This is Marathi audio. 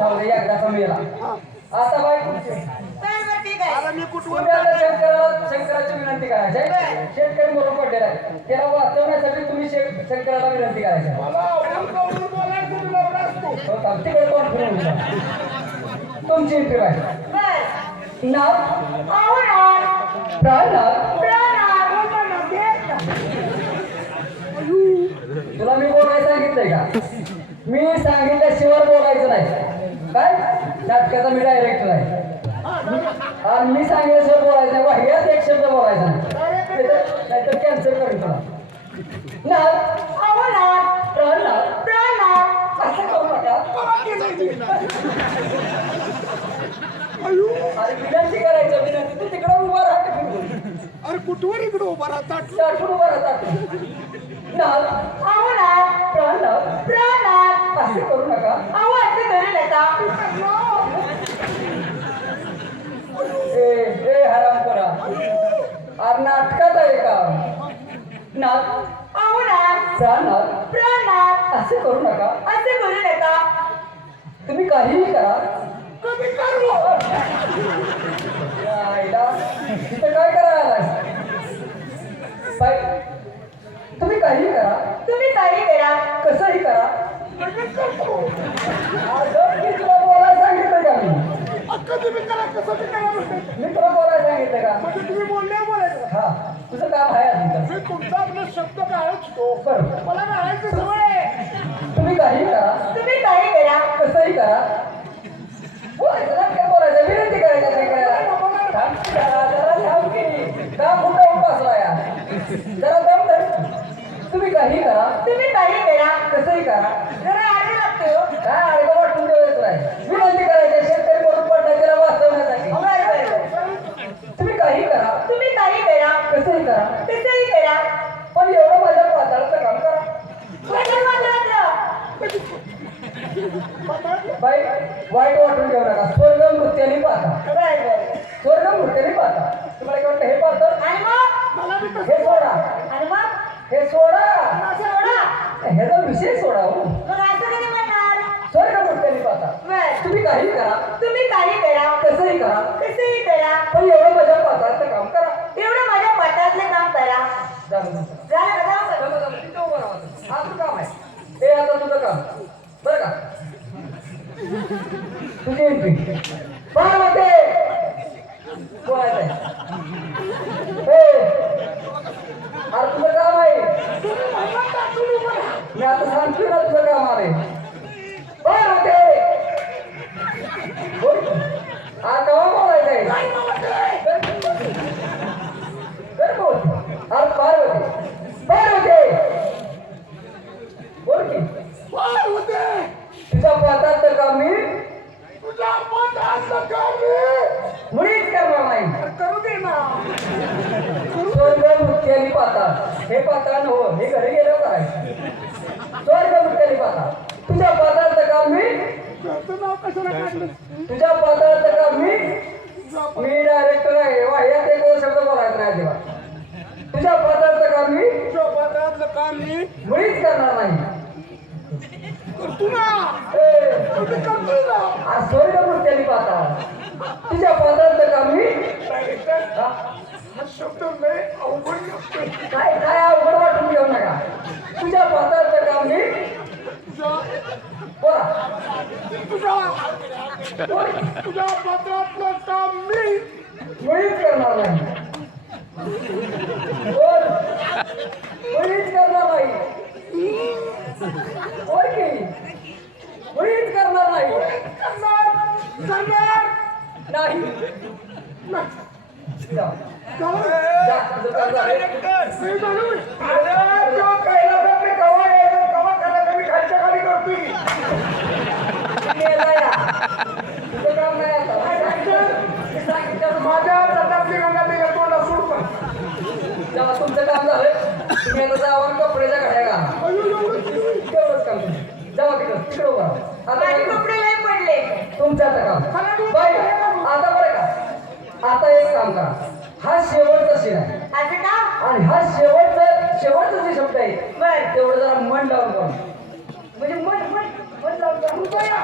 जाऊ दे एकदाचा मेला. आता बाई आता मी कुठवर शंकराची विनंती करायची आहे. शेतकरी मरून पडलेला आहे, त्याला वाचवण्यासाठी तुम्ही शंकराला विनंती करायची आहे. मला आवडून बोलायचं तुला असतो. हो का? तिकडे कोण फिरून येतं? तुमची एंट्री पाहिजे. नाव प्राणनाथ. तुला मी बोलायला सांगितलंय का? मी सांगितल्याशिवाय बोलायचं नाही. काय नाटकाचा मी डायरेक्टर आहे आणि मी सांगितल्याशिवाय बोलायचं नाही. वाह्याच एक शब्द बोलायचा नाही, नाहीतर कॅन्सल करेन तुला. नाथ प्राणनाथ असं करू नका. अरे विनंती करायचं, विनंती. तू तिकडे उभा राहते फिरून. अरे कुठवर इकडे उभा राहतात साठून उभा राहतात. नाथ प्राणनाथ असं करू नका. ए हराम करा. अरे नाटकात आहे का? नाथ प्राणनाथ असं करू नका. तुम्ही काहीही करा. कमी करू आईला तिथं काय करायला बाई? तुम्ही काहीही करा, कसंही करा. अगं, मी तुला बोलायला सांगितलं का? तुम्ही करा कसं ते करा म्हणते. मी तुला बोलायला सांगितलं का? म्हणजे तुम्ही बोलले बोलायचं. हा, तुझं काम आहे आधी. मी तुमचा आपला शब्द गाळतो. बरोबर. मला गाळायची सवय आहे. तुम्ही काहीही करा, कसंही करा. बोलायचं ना, काय बोलायचं? विनंती करायची शंकराला. जरा थांब की. का कुठं उपासला या? जरा दम धर. तुम्ही काहीही करा, कसंही करा. काय आडगं वाटून ठेवायचं नाही. विनंती करायची शेतकरी म्हणून पडला त्याला वाचवण्यासाठी. तुम्ही काहीही करा, कसंही करा. पण एवढं माझ्या पाताळाचं काम करा. बाई वाईट वाटून घेऊ नका. स्वर्ग मृत्यूने पाहता. तुम्हाला काय वाटतं? हे पाहतं. मला बी हे सोडा, हे सोडा. ह्याचा विषय सोडा. हो, स्वर्ग मृत्यूने पाहता. तुम्ही काही करा, कसंही करा. पण एवढं माझ्या पाताळाचं काम करा. आपलं काम आहे हे. आता तुझं काम बरं का? तुझी एंट्री पार्वती बोलायचं आहे. अरे तुझं काम आहे. मी आता सांगतो ना तुझं काम आहे. पार्वती बोल. हा केव्हा बोलायचं आहे? बोल. अरे पार्वती बोल की. तुझ्या पोटात काम मी मुळीच करणार नाही. करू दे ना. स्वर्ग मुक्त्याने पाहतात. हे पाहता हो, हे घरी गेलं काय? स्वर्ग मुक्त्याने पाहतात. तुझ्या पाताळाचं काम मी. घरचं नाव कशाला काढलं? तुझ्या पाताळाचं काम मी डायरेक्टर आहे. वाह्यात एक शब्द बोलायचं नाही तेव्हा. तुझ्या पाताळाचं काम मी शोभादातलं काम मी मुळीच करणार नाही. करतो ना. तुम्ही करतोय ना. आज स्वर्ग मुक्त्याने पाहतात. तुझ्या पाताळाचं काम मी. हा शब्द लय अवघड लागतोय. काय अवघड वाटून घेऊ नका. तुझ्या पाताळाचं काम मी. बोला. तुझ्या पत्रातलं काम मी मुळीच करणार नाही. बोल. मुळीच करणार नाही. बोल की. मुळीच करणार नाही. नाही. जा. जा. तुझं काम झालंय. अरे तो कैलासात मी कवा यायचं, कवा करायचं मी खालच्या खाली करतोय. मेला या. तुझं काम नाही आता. मी सांगितलं माझ्या प्रतापची गंगा ते तोंडा सोड पण. जेव्हा तुमचं काम झालंय तुम्ही आता जाऊन कपड्याच्या घड्या घाला. तेवढंच काम तुमचं. जावा तिकडं उभा राहा. तुमचं आता काम बाई. आता बरं का, आता एक काम करा. हा शेवटचा सीन आहे आणि हा शेवटचा जे शब्द आहे तेवढं जरा मन लावून करा. म्हणजे मन लावून करा.